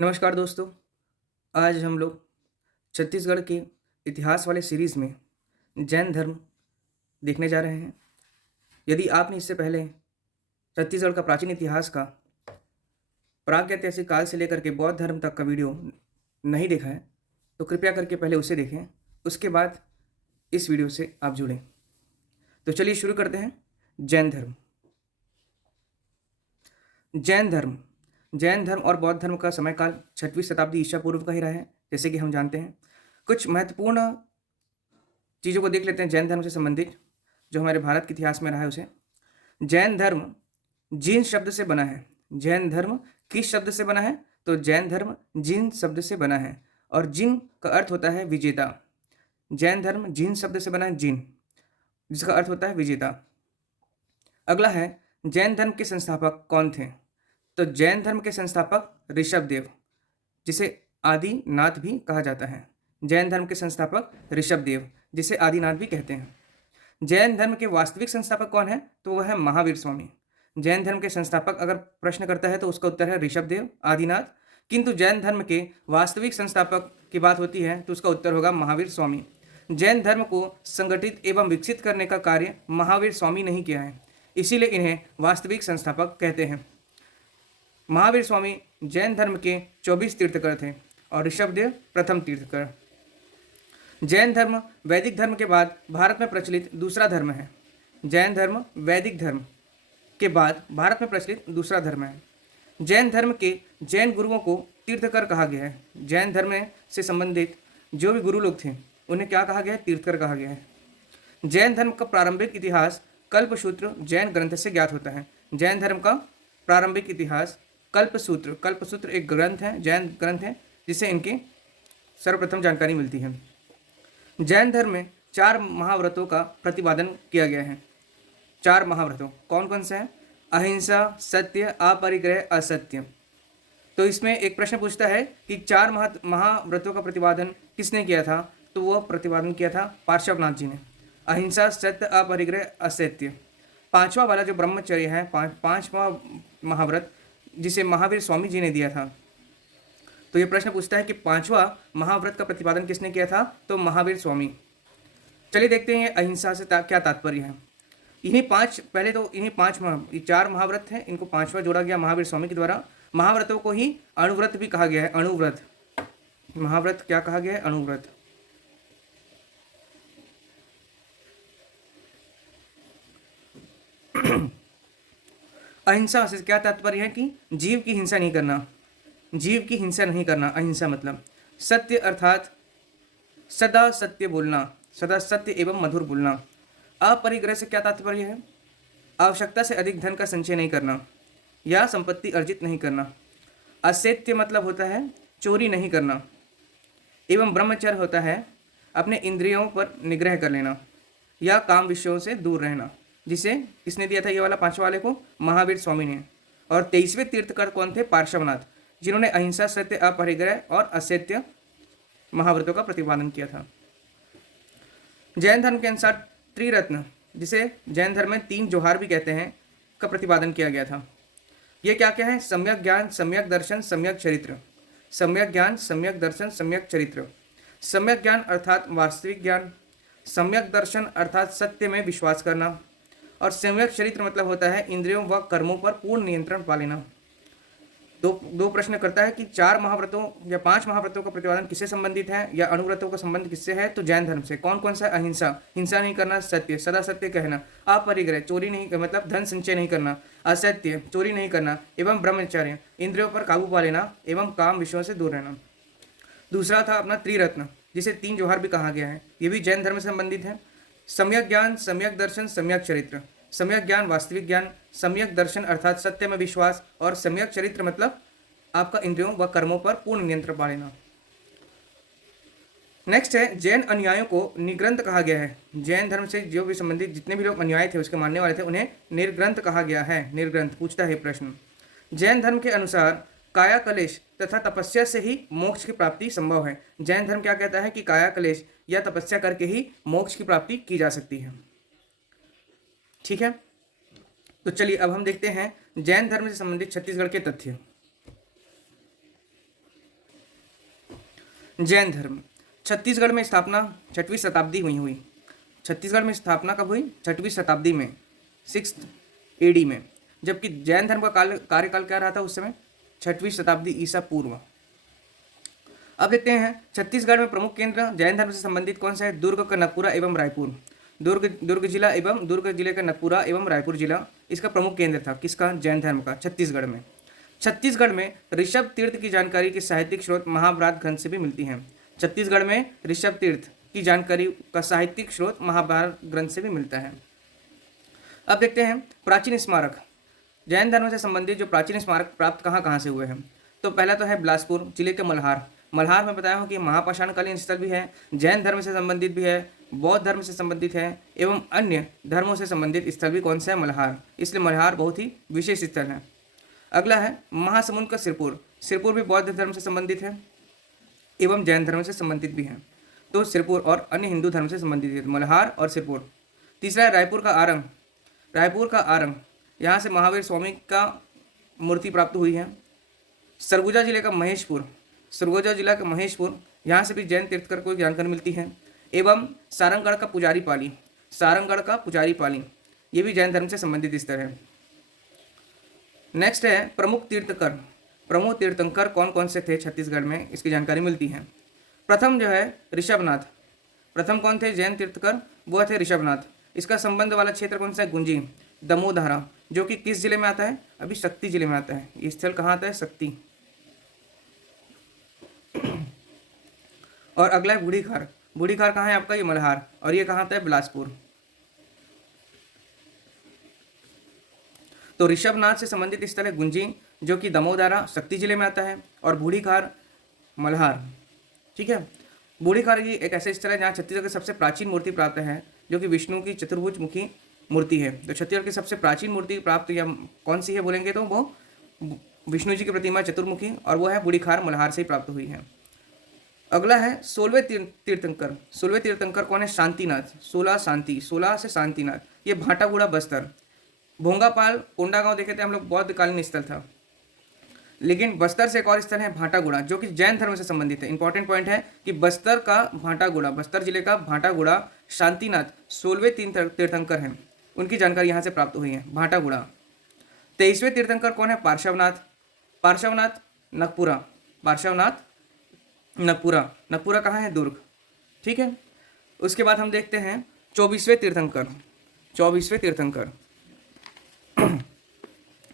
नमस्कार दोस्तों। आज हम लोग छत्तीसगढ़ के इतिहास वाले सीरीज़ में जैन धर्म देखने जा रहे हैं। यदि आपने इससे पहले छत्तीसगढ़ का प्राचीन इतिहास का प्रागैतिहासिक काल से लेकर के बौद्ध धर्म तक का वीडियो नहीं देखा है, तो कृपया करके पहले उसे देखें, उसके बाद इस वीडियो से आप जुड़ें। तो चलिए शुरू करते हैं। जैन धर्म। जैन धर्म जैन धर्म और बौद्ध धर्म का समय काल 6वीं शताब्दी ईसा पूर्व का ही रहा है, जैसे कि हम जानते हैं। कुछ महत्वपूर्ण चीज़ों को देख लेते हैं जैन धर्म से संबंधित, जो हमारे भारत के इतिहास में रहा है उसे। जैन धर्म जीन शब्द से बना है। जैन धर्म किस शब्द से बना है? तो जैन धर्म जिन शब्द से बना है, और जिन का अर्थ होता है विजेता। जैन धर्म जिन शब्द से बना है, जिन, जिसका अर्थ होता है विजेता। अगला है, जैन धर्म के संस्थापक कौन थे? तो जैन धर्म के संस्थापक ऋषभदेव, जिसे आदिनाथ भी कहा जाता है। जैन धर्म के संस्थापक ऋषभदेव, जिसे आदिनाथ भी कहते हैं। जैन धर्म के वास्तविक संस्थापक कौन है? तो वह है महावीर स्वामी। जैन धर्म के संस्थापक अगर प्रश्न करता है तो उसका उत्तर है ऋषभदेव, आदिनाथ। किंतु जैन धर्म के वास्तविक संस्थापक की बात होती है तो उसका उत्तर होगा महावीर स्वामी। जैन धर्म को संगठित एवं विकसित करने का कार्य महावीर स्वामी ने ही किया है, इसीलिए इन्हें वास्तविक संस्थापक कहते हैं। महावीर स्वामी जैन धर्म के 24 तीर्थकर थे और ऋषभदेव प्रथम तीर्थकर। जैन धर्म वैदिक धर्म के बाद भारत में प्रचलित दूसरा धर्म है। जैन धर्म वैदिक धर्म के बाद भारत में प्रचलित दूसरा धर्म है। जैन धर्म के जैन गुरुओं को तीर्थकर कहा गया है। जैन धर्म से संबंधित जो भी गुरु लोग थे उन्हें क्या कहा गया है? तीर्थकर कहा गया है। जैन धर्म का प्रारंभिक इतिहास कल्पसूत्र जैन ग्रंथ से ज्ञात होता है। जैन धर्म का प्रारंभिक इतिहास कल्पसूत्र एक ग्रंथ है, जैन ग्रंथ है, जिससे इनकी सर्वप्रथम जानकारी मिलती है। जैन धर्म में 4 महाव्रतों का प्रतिपादन किया गया है। 4 महाव्रतों कौन कौन से हैं? अहिंसा, सत्य, अपरिग्रह, असत्य। तो इसमें एक प्रश्न पूछता है कि 4 महाव्रतों का प्रतिपादन किसने किया था? तो वह प्रतिपादन किया था पार्श्वनाथ जी ने। अहिंसा, सत्य, अपरिग्रह, असत्य। 5वां वाला जो ब्रह्मचर्य है, 5वां महाव्रत, जिसे महावीर स्वामी जी ने दिया था। तो ये प्रश्न पूछता है कि 5वां महाव्रत का प्रतिपादन किसने किया था? तो महावीर स्वामी। चलिए देखते हैं अहिंसा से क्या तात्पर्य है। इन्हीं 4 महाव्रत हैं, इनको 5वां जोड़ा गया महावीर स्वामी के द्वारा। महाव्रतों को ही अणुव्रत भी कहा गया है। अणुव्रत, महाव्रत क्या कहा गया है? अणुव्रत। अहिंसा से क्या तात्पर्य है? कि जीव की हिंसा नहीं करना, जीव की हिंसा नहीं करना, अहिंसा मतलब। सत्य अर्थात सदा सत्य बोलना, सदा सत्य एवं मधुर बोलना। अपरिग्रह से क्या तात्पर्य है? आवश्यकता से अधिक धन का संचय नहीं करना या संपत्ति अर्जित नहीं करना। असत्य मतलब होता है चोरी नहीं करना। एवं ब्रह्मचर्य होता है अपने इंद्रियों पर निग्रह कर लेना या काम विषयों से दूर रहना, जिसे किसने दिया था ये वाला 5वां वाले को? महावीर स्वामी ने। और 23वें तीर्थकर कौन थे? पार्श्वनाथ, जिन्होंने अहिंसा, सत्य, अपरिग्रह और असत्य महाव्रतों का प्रतिपादन किया था। जैन धर्म के अनुसार त्रिरत्न, जिसे जैन धर्म में 3 जोहार भी कहते हैं, का प्रतिपादन किया गया था। ये क्या क्या है? सम्यक ज्ञान, सम्यक दर्शन, सम्यक चरित्र। सम्यक ज्ञान, सम्यक दर्शन, सम्यक चरित्र। सम्यक ज्ञान अर्थात वास्तविक ज्ञान, सम्यक दर्शन अर्थात सत्य में विश्वास करना, और सम्यक चरित्र मतलब होता है इंद्रियों व कर्मों पर पूर्ण नियंत्रण पा लेना। दो प्रश्न करता है कि 4 महाव्रतों या 5 महाव्रतों का प्रतिपादन किससे संबंधित है, या अणुव्रतों का संबंध किससे है? तो जैन धर्म से। कौन कौन सा? अहिंसा, हिंसा नहीं करना, सत्य, सदा सत्य कहना, अपरिग्रह, चोरी नहीं मतलब धन संचय नहीं करना, असत्य, चोरी नहीं करना, एवं ब्रह्मचर्य, इंद्रियों पर काबू पा लेना एवं काम विषयों से दूर रहना। दूसरा था अपना त्रिरत्न, जिसे 3 जोहार भी कहा गया है। ये भी जैन धर्म से संबंधित है। सम्यक ज्ञान, सम्यक दर्शन, सम्यक चरित्र। सम्यक ज्ञान वास्तविक ज्ञान, सम्यक दर्शन अर्थात सत्य में विश्वास, और सम्यक चरित्र मतलब आपका इंद्रियों व कर्मों पर पूर्ण नियंत्रण पा लेना। नेक्स्ट है, जैन अनुयायियों को निग्रंथ कहा गया है। जैन धर्म से जो भी संबंधित जितने भी लोग अनुयायी थे, उसके मानने वाले थे, उन्हें निर्ग्रंथ कहा गया है। निर्ग्रंथ पूछता है प्रश्न। जैन धर्म के अनुसार काया कलेश तथा तपस्या से ही मोक्ष की प्राप्ति संभव है। जैन धर्म क्या कहता है? कि काया कलेश या तपस्या करके ही मोक्ष की प्राप्ति की जा सकती है। ठीक है, तो चलिए अब हम देखते हैं जैन धर्म से संबंधित छत्तीसगढ़ के तथ्य। जैन धर्म छत्तीसगढ़ में स्थापना 6वीं शताब्दी में हुई। छत्तीसगढ़ में स्थापना कब हुई? 6वीं शताब्दी में, 6 AD में। जबकि जैन धर्म का कार्यकाल क्या रहा था उस समय? 6वीं शताब्दी ईसा पूर्व। अब देखते हैं छत्तीसगढ़ में प्रमुख केंद्र जैन धर्म से संबंधित कौन सा है? दुर्ग का नगपुरा एवं रायपुर। दुर्ग जिला एवं दुर्ग जिले का नगपुरा एवं रायपुर जिला इसका प्रमुख केंद्र था। किसका? जैन धर्म का, छत्तीसगढ़ में। छत्तीसगढ़ में ऋषभ तीर्थ की जानकारी की साहित्यिक स्रोत महाभारत ग्रंथ से भी मिलती है। छत्तीसगढ़ में ऋषभ तीर्थ की जानकारी का साहित्यिक स्रोत महाभारत ग्रंथ से भी मिलता है। अब देखते हैं प्राचीन स्मारक। जैन धर्म से संबंधित जो प्राचीन स्मारक प्राप्त कहाँ से हुए हैं? तो पहला तो है बिलासपुर जिले के मल्हार। मल्हार में बताया हूँ कि महापाषाणकालीन स्थल भी है, जैन धर्म से संबंधित भी है, बौद्ध धर्म से संबंधित है एवं अन्य धर्मों से संबंधित स्थल भी कौन सा है? मल्हार। इसलिए मल्हार बहुत ही विशेष स्थल है। अगला है महासमुंद का सिरपुर। सिरपुर भी बौद्ध धर्म से संबंधित है एवं जैन धर्म से संबंधित भी है। तो सिरपुर और अन्य हिंदू धर्म से संबंधित है, मल्हार और सिरपुर। तीसरा है रायपुर का आरंग। रायपुर का आरंग, यहाँ से महावीर स्वामी का मूर्ति प्राप्त हुई है। सरगुजा जिले का महेशपुर, सरगुजा जिला का महेशपुर, यहाँ से भी जैन तीर्थकर को जानकारी मिलती है। एवं सारंगगढ़ का पुजारी पाली, सारंगगढ़ का पुजारी पाली, ये भी जैन धर्म से संबंधित स्थल है। नेक्स्ट है प्रमुख तीर्थंकर। प्रमुख तीर्थंकर कौन कौन से थे छत्तीसगढ़ में, इसकी जानकारी मिलती है। प्रथम जो है ऋषभनाथ। प्रथम कौन थे जैन तीर्थंकर? वो थे ऋषभनाथ। इसका संबंध वाला क्षेत्र कौन सा है? गुंजी, दमोदरा, जो कि किस जिले में आता है? अभी शक्ति जिले में आता है। ये स्थल कहाँ आता है? शक्ति। और अगला है बूढ़ीखार। बूढ़ीखार कहाँ है आपका? ये मल्हार। और ये कहाँ आता है? बिलासपुर। तो ऋषभनाथ से संबंधित स्थल है गुंजी, जो कि दमोदरा शक्ति जिले में आता है, और बूढ़ीखार मल्हार। ठीक है। बूढ़ीखार ये एक ऐसा स्थल है जहाँ छत्तीसगढ़ की सबसे प्राचीन मूर्ति प्राप्त है, जो कि विष्णु की चतुर्भुज मुखी मूर्ति है। तो छत्तीसगढ़ की सबसे प्राचीन मूर्ति प्राप्त या कौन सी है बोलेंगे तो वो विष्णु जी की प्रतिमा चतुर्मुखी, और वो है बूढ़ीखार मल्हार से ही प्राप्त हुई है। अगला है 16वें तीर्थंकर। 16वें तीर्थंकर कौन है? शांतिनाथ। 16 से शांतिनाथ, ये भाटागुड़ा बस्तर। भोंगापाल कोंडागांव देखे थे हम लोग, बौद्धकालीन स्थल था। लेकिन बस्तर से एक और स्थल है भाटागुड़ा, जो कि जैन धर्म से संबंधित है। इंपॉर्टेंट पॉइंट है कि बस्तर का भाटागुड़ा, बस्तर जिले का भाटागुड़ा शांतिनाथ 16वें तीर्थंकर हैं, उनकी जानकारी यहाँ से प्राप्त हुई है। भाटागुड़ा। 23वें तीर्थंकर कौन है? पार्श्वनाथ। पार्श्वनाथ नगपुरा। पार्श्वनाथ नगपुरा। नगपुरा कहाँ है? दुर्ग। ठीक है। उसके बाद हम देखते हैं 24वें तीर्थंकर। 24वें तीर्थंकर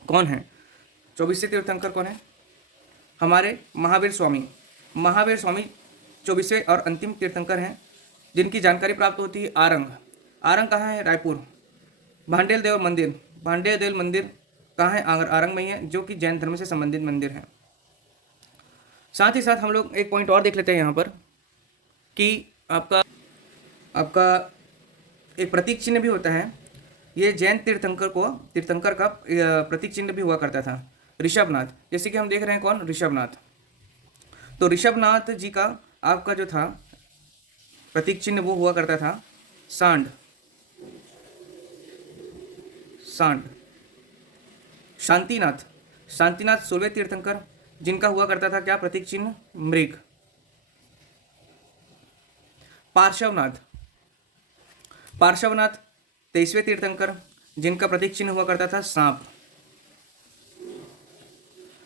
कौन है? 24वें तीर्थंकर कौन है? हमारे महावीर स्वामी। महावीर स्वामी 24वें और अंतिम तीर्थंकर हैं, जिनकी जानकारी प्राप्त होती है आरंग। आरंग कहाँ है? रायपुर। भांडेल देव मंदिर। भांडेल देव मंदिर कहाँ है? आरंग में ही है, जो कि जैन धर्म से संबंधित मंदिर है। साथ ही साथ हम लोग एक पॉइंट और देख लेते हैं यहाँ पर कि आपका एक प्रतीक चिन्ह भी होता है। ये जैन तीर्थंकर का प्रतीक चिन्ह भी हुआ करता था, ऋषभनाथ। जैसे कि हम देख रहे हैं कौन? ऋषभनाथ। तो ऋषभनाथ जी का आपका जो था प्रतीक चिन्ह वो हुआ करता था सांड। सांड। शांतिनाथ। शांतिनाथ 16वें तीर्थंकर, जिनका हुआ करता था क्या प्रतीक चिन्ह? मृग। पार्श्वनाथ। पार्श्वनाथ 23वें तीर्थंकर, जिनका प्रतीक चिन्ह हुआ करता था सांप।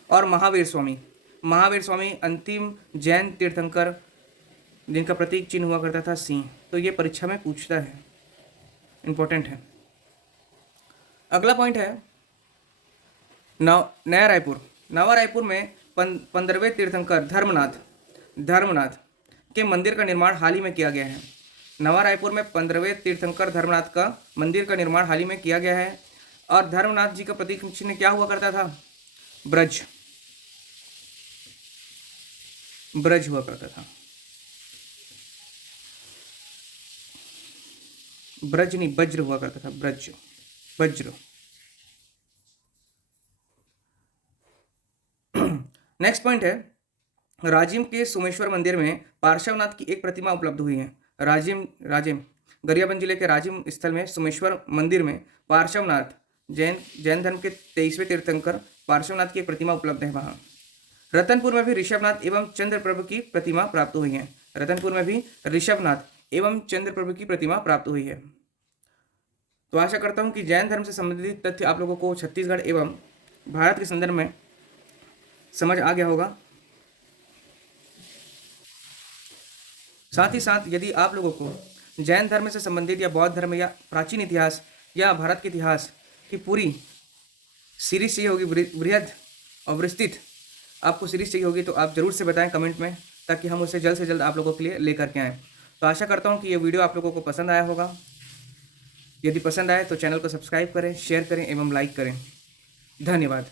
और महावीर स्वामी। महावीर स्वामी अंतिम जैन तीर्थंकर, जिनका प्रतीक चिन्ह हुआ करता था सिंह। तो ये परीक्षा में पूछता है, इंपॉर्टेंट है। अगला पॉइंट है नया रायपुर। नवा रायपुर में 15वें तीर्थंकर धर्मनाथ के मंदिर का निर्माण हाल ही में किया गया है। नवा रायपुर में 15वें तीर्थंकर धर्मनाथ का मंदिर का निर्माण हाल ही में किया गया है। और धर्मनाथ जी का प्रतीक चिन्ह क्या हुआ करता था? ब्रज। ब्रज हुआ करता था। ब्रज नहीं, वज्र हुआ करता था। ब्रज, वज्र। नेक्स्ट पॉइंट है राजिम के सोमेश्वर मंदिर में पार्श्वनाथ की एक प्रतिमा उपलब्ध हुई है। राजिम गरियाबंद जिले के राजिम स्थल में सोमेश्वर मंदिर में पार्श्वनाथ जैन धर्म के 23वें तीर्थंकर पार्श्वनाथ की एक प्रतिमा उपलब्ध है वहाँ। रतनपुर में भी ऋषभनाथ एवं चंद्रप्रभु की प्रतिमा प्राप्त हुई है। रतनपुर में भी ऋषभनाथ एवं चंद्रप्रभु की प्रतिमा प्राप्त हुई है। तो आशा करता हूँ कि जैन धर्म से संबंधित तथ्य आप लोगों को छत्तीसगढ़ एवं भारत के संदर्भ में समझ आ गया होगा। साथ ही साथ यदि आप लोगों को जैन धर्म से संबंधित या बौद्ध धर्म या प्राचीन इतिहास या भारत के इतिहास की पूरी सीरीज चाहिए होगी, बृहद और विस्तृत आपको सीरीज चाहिए होगी, तो आप ज़रूर से बताएं कमेंट में, ताकि हम उसे जल्द से जल्द आप लोगों के लिए लेकर के आएँ। तो आशा करता हूँ कि ये वीडियो आप लोगों को पसंद आया होगा। यदि पसंद आए तो चैनल को सब्सक्राइब करें, शेयर करें एवं लाइक करें। धन्यवाद।